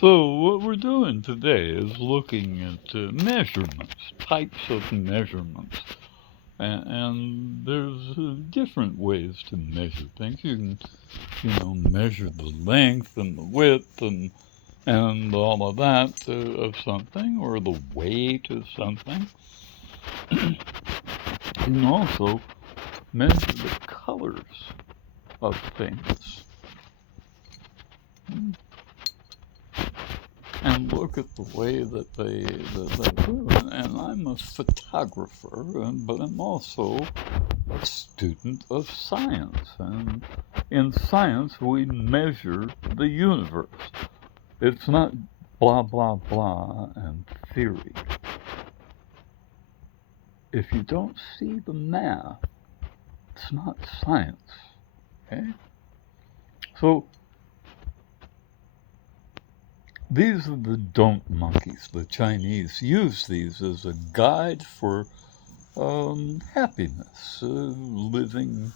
So what we're doing today is looking at measurements, types of measurements. And there's different ways to measure things. You can, measure the length and the width and all of that of something, or the weight of something. You can also measure the colors of things. And look at the way that they do. And I'm a photographer, but I'm also a student of science. And in science, we measure the universe. It's not blah, blah, blah and theory. If you don't see the math, it's not science. Okay? So, these are the don't monkeys. The Chinese use these as a guide for happiness, living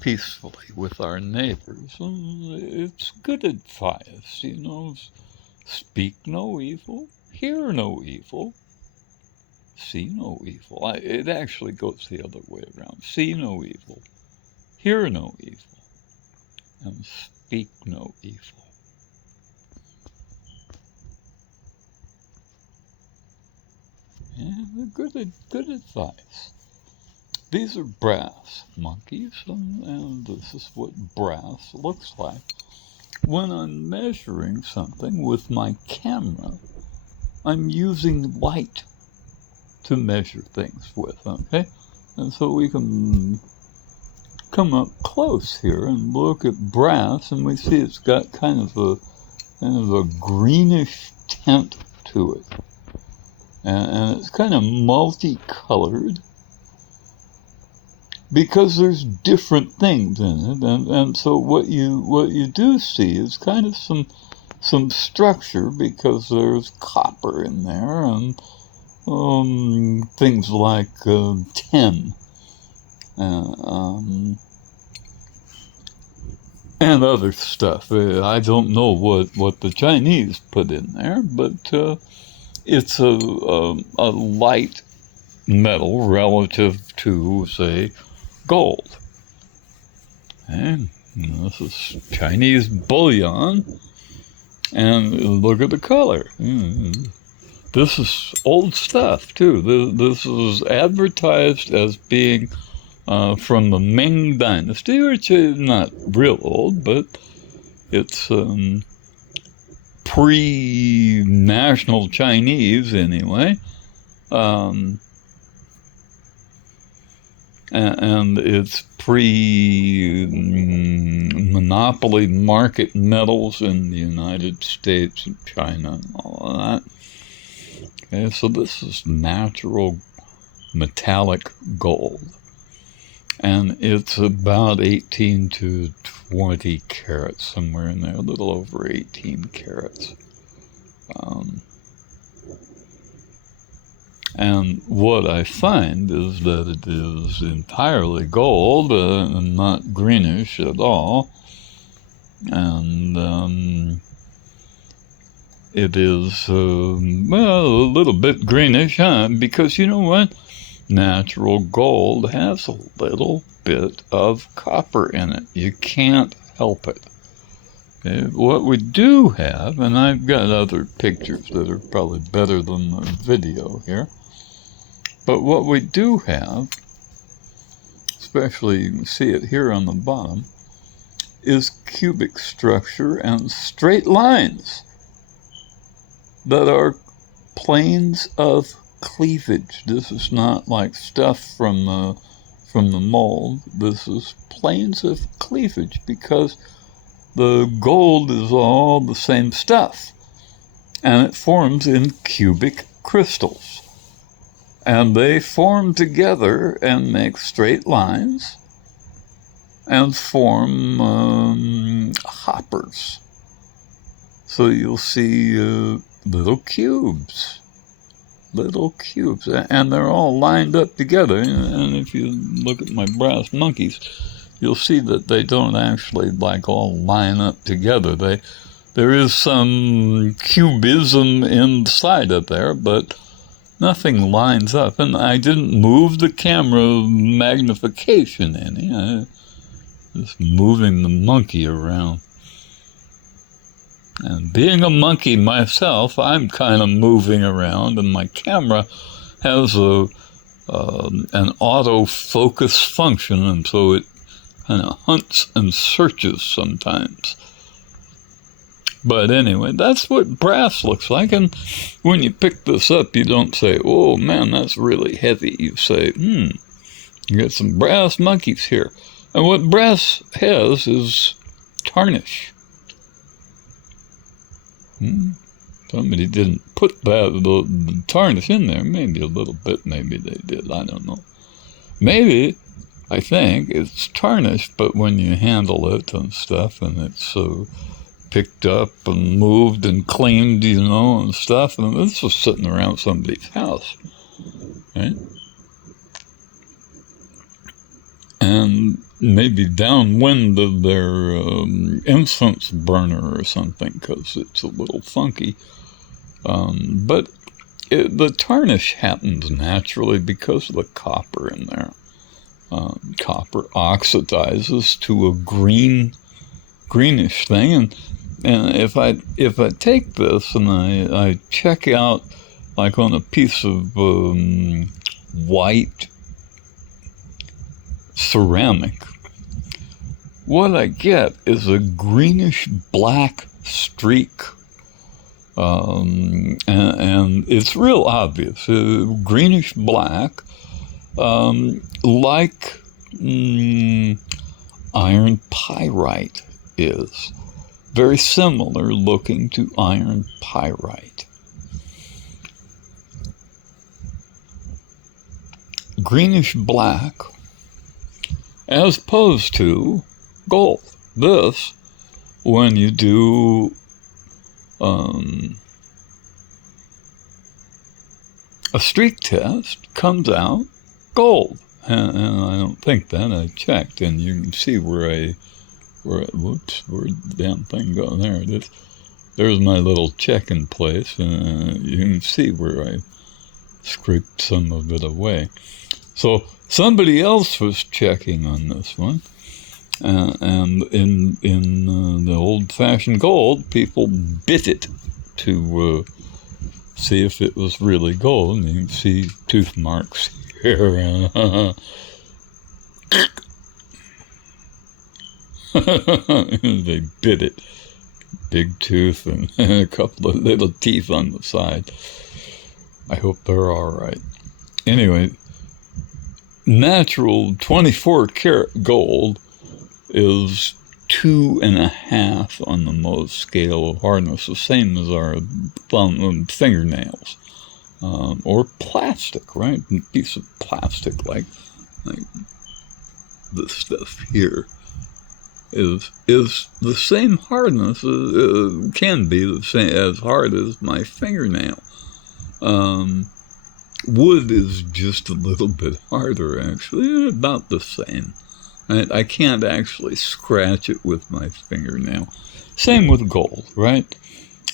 peacefully with our neighbors. It's good advice, speak no evil, hear no evil, see no evil. It actually goes the other way around. See no evil, hear no evil, and speak no evil. Yeah, good advice. These are brass monkeys, and this is what brass looks like. When I'm measuring something with my camera, I'm using light to measure things with, okay? And so we can come up close here and look at brass, and we see it's got kind of a greenish tint to it. And it's kind of multicolored because there's different things in it, and so what you do see is kind of some structure, because there's copper in there and things like tin and other stuff. I don't know what the Chinese put in there, but it's a light metal relative to, say, gold. And this is Chinese bullion, and look at the color. This is old stuff too. This is advertised as being from the Ming Dynasty, which is not real old, but it's pre-national Chinese anyway. And it's pre-monopoly market metals in the United States and China and all of that. Okay, so this is natural metallic gold. And it's about 18 to 20 carats, somewhere in there, a little over 18 carats. And what I find is that it is entirely gold and not greenish at all. And it is, a little bit greenish, because you know what? Natural gold has a little bit of copper in it. You can't help it. Okay? What we do have, and I've got other pictures that are probably better than the video here, but what we do have, especially you can see it here on the bottom, is cubic structure and straight lines that are planes of cleavage. This is not like stuff from the mold. This is planes of cleavage, because the gold is all the same stuff, and it forms in cubic crystals. And they form together and make straight lines and form hoppers. So you'll see little cubes, and they're all lined up together. And if you look at my brass monkeys, you'll see that they don't actually all line up together. There is some cubism inside of there, but nothing lines up. And I didn't move the camera magnification any. I just moving the monkey around. And being a monkey myself, I'm kind of moving around, and my camera has an autofocus function, and so it kind of hunts and searches sometimes. But anyway, that's what brass looks like. And when you pick this up, you don't say, oh man, that's really heavy. You say, you got some brass monkeys here. And what brass has is tarnish. Somebody didn't put the tarnish in there. Maybe a little bit, maybe they did. I don't know. Maybe, I think, it's tarnished, but when you handle it and stuff, and it's picked up and moved and cleaned, and stuff. And this was sitting around somebody's house, right? And maybe downwind of their incense burner or something, because it's a little funky. But the tarnish happens naturally because of the copper in there. Copper oxidizes to a greenish thing, and if I take this and I check out, like on a piece of white ceramic, what I get is a greenish black streak, and it's real obvious, greenish black, like iron pyrite is. Very similar looking to iron pyrite. Greenish black, as opposed to gold. This, when you do a streak test, comes out gold. And I don't think that. I checked, and you can see where'd the damn thing go? There it is. There's my little check-in place, and you can see where I scraped some of it away. So somebody else was checking on this one, and in the old-fashioned gold, people bit it to see if it was really gold, and you can see tooth marks here. They bit it. Big tooth and a couple of little teeth on the side. I hope they're all right. Anyway, natural 24 karat gold is 2.5 on the Mohs scale of hardness, the same as our fingernails, or plastic, right? A piece of plastic like this stuff here is the same hardness, can be the same as hard as my fingernail. Wood is just a little bit harder, actually, about the same. I can't actually scratch it with my fingernail. Same with gold, right?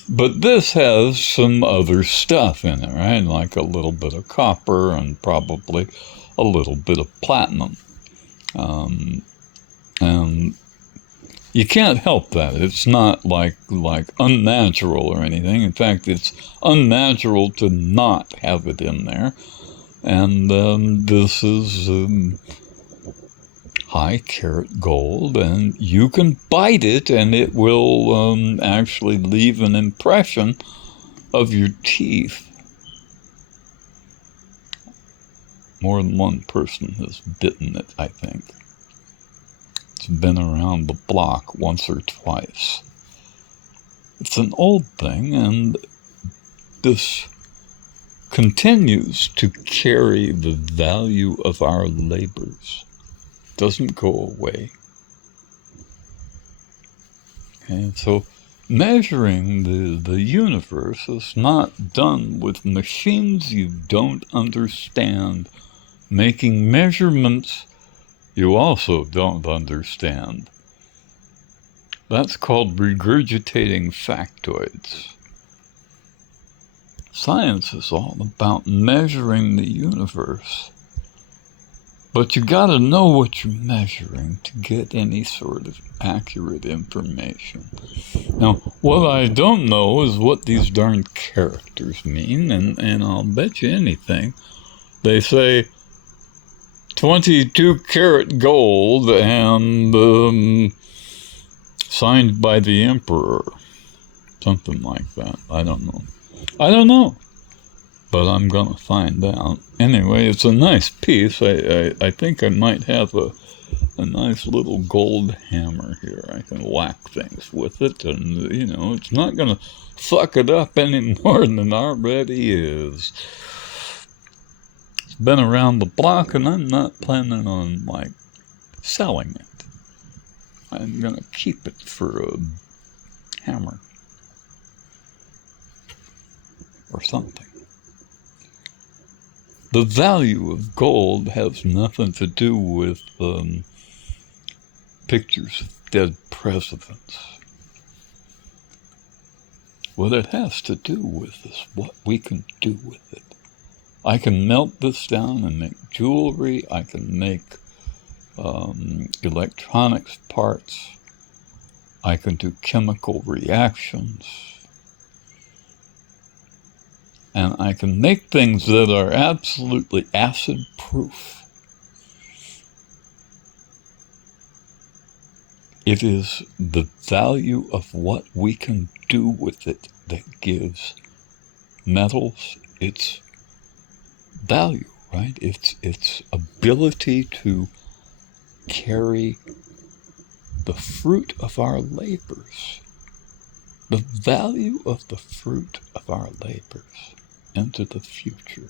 But this has some other stuff in it, right? Like a little bit of copper and probably a little bit of platinum. And you can't help that. It's not like unnatural or anything. In fact, it's unnatural to not have it in there. And this is high carat gold, and you can bite it, and it will actually leave an impression of your teeth. More than one person has bitten it, I think. It's been around the block once or twice. It's an old thing, and this continues to carry the value of our labors. Doesn't go away. And so measuring the universe is not done with machines you don't understand, making measurements you also don't understand. That's called regurgitating factoids. Science is all about measuring the universe. But you gotta know what you're measuring to get any sort of accurate information. Now, what I don't know is what these darn characters mean, and I'll bet you anything. They say 22 karat gold and signed by the emperor. Something like that. I don't know. But I'm gonna find out. Anyway, it's a nice piece. I think I might have a nice little gold hammer here. I can whack things with it, and it's not gonna fuck it up any more than it already is. It's been around the block, and I'm not planning on selling it. I'm gonna keep it for a hammer or something. The value of gold has nothing to do with pictures of dead presidents. What it has to do with is what we can do with it. I can melt this down and make jewelry. I can make electronics parts. I can do chemical reactions. And I can make things that are absolutely acid-proof. It is the value of what we can do with it that gives metals its value, right? Its ability to carry the fruit of our labors, the value of the fruit of our labors into the future.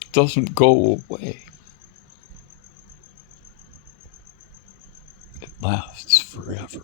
It doesn't go away. It lasts forever.